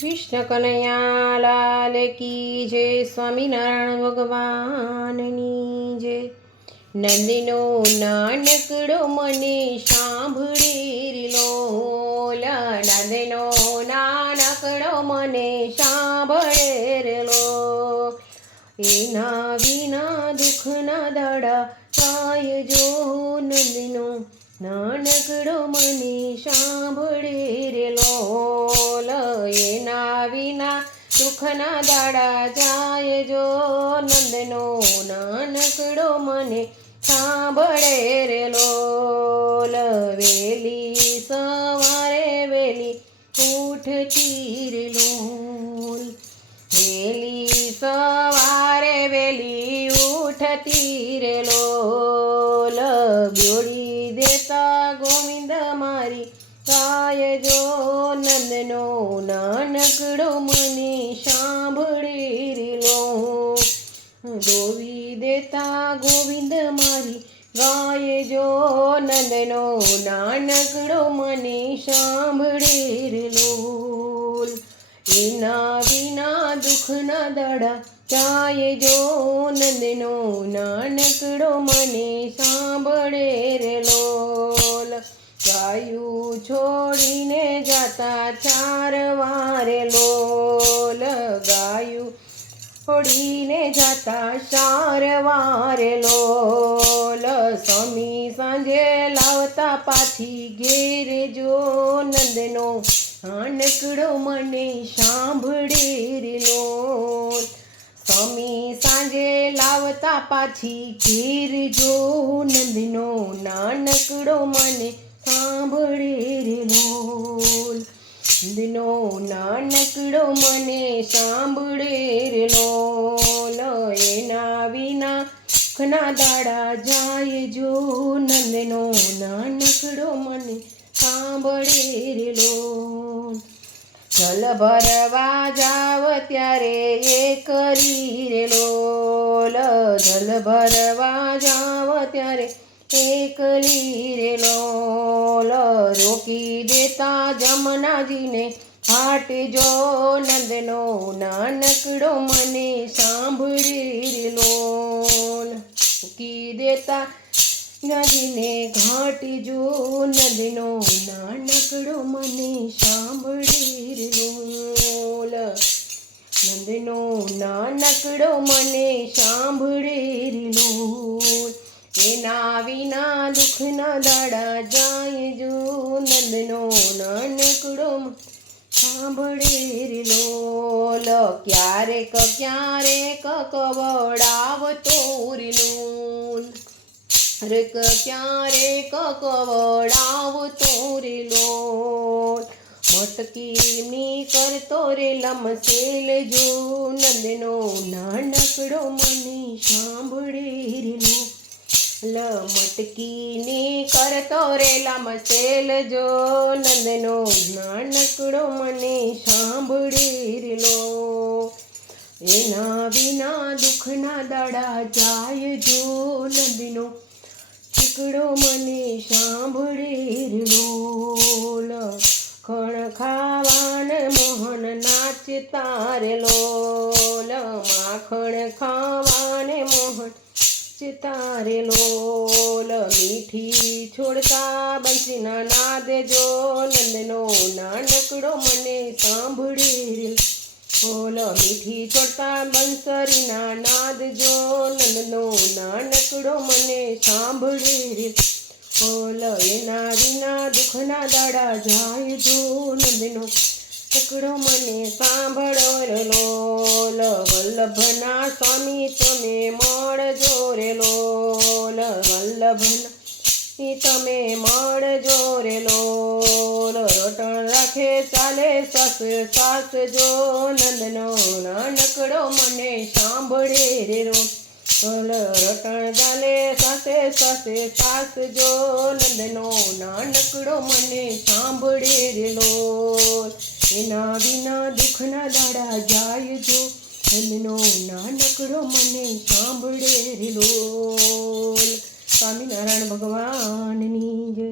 કૃષ્ણ કનૈયા લાલ કી જય, સ્વામિનારાયણ ભગવાનની જય। નંદનો નાનકડો મને સાંભળી લોલ, નંદનો નાનકડો મને સાંભળે લો। એના વિના દુઃખના દાડા થાય જો, નંદનો નાનકડો મને સાંભળે લોલ। એના વિના દુઃખના દાડા જાય જો, નંદનો નાનકડો મને સાંભળે રે લોલ। વેલી સવારે વેલી ઉઠતી રે લોલ, વેલી સવારે વેલી ઉઠતી રે લોલ। બ્યોડી દેતા ગોવિંદ મારી ગાય જો, નંદનો નાનકડો મને સાંભળે રે લોલ। દોવી દેતા ગોવિંદ મારી ગાય જો, નંદનો નાનકડો મને સાંભળે રે લોલ। એના વિના દુઃખના દાડા જાય જો, નંદનો નાનકડો મને સાંભળે રે લોલ। ગાયું છોડીને જાતા ચારવા રે લોલ, ગાયું છોડીને જાતા ચારવા રે લોલ। સમી સાંજે લાવતા પાછી ઘેરે જો, નંદનો નાનકડો મને સાંભળે રે લોલ। સમી સાંજે લાવતા પાછી ઘેર જો, નંદનો નાનકડો મને સાંભળે રે લોલ। નંદનો નાનકડો મને સાંભળે રે લોલ। એના વિના દુઃખના દાડા જાય જો, નંદનો નાનકડો મને સાંભળે રે લોલ। જલ ભરવા જાવ ત્યારે એ કરી રે લોલ, જલ ભરવા જાવ ત્યારે એકલી રે લોલ। રોકી દેતા જમનાજીને ઘાટ જો, નંદનો નાનકડો મને સાંભળે રે લોલ। રોકી દેતા નદીને ઘાટ જો, નંદનો નાનકડો મને સાંભળે રે લોલ। નંદનો નાનકડો મને સાંભળે રે લોલ। એના વિના દુઃખના દાડા જાય જો, નંદનો નાનકડો સાંભળે રે લોલ। ક્યારેક ક્યારેક કવડાવતો રે લોલ, ક્યારેક ક્યારેક કવડાવતો રે લોલ। મટકીની કરતો રે લમસેલ જો, નંદનો નાનકડો મને સાંભળે રે લોલ। મટકીની કરતો રે લમસેલ જો, નંદનો નાનકડો મને સાંભળે રે લોલ। એના વિના દુઃખના દાડા જાય જો, નંદનો નાનકડો મને સાંભળે રે લોલ। ખણ ખાવાને મોહન નાચતા રે લોલ, માખણ ખાવાને મોહન નાચતા રે લોલ। મીઠી છોડતા બંસીના નાદ જો, નંદનો નાનકડો મને સાંભળે રે લોલ। મીઠી છોડતા બંસરીના નાદ જો, નંદનો નાનકડો મને સાંભળે રે લોલ। એના વિના દુઃખના દાડા જાય જો, નંદનો નાનકડો મને સાંભળો રે લોલ। વલ્લભના સ્વામી તમે મળજો રે લોલ, વલ્લભના તમે મળજો રે લોલ। રટણ રાખે ચાલે સાસ સાસ જો, નંદનો નાનકડો મને સાંભળે રે લોલ। રટણ ચાલે સાસે સાસે સાસ જો, નંદનો નાનકડો મને સાંભળે રે લોલ। એના વિના દુઃખના દાડા જાય જો, નંદનો નાનકડો મને સાંભળે રે લોલ। સ્વામિનારાયણ ભગવાનની જય।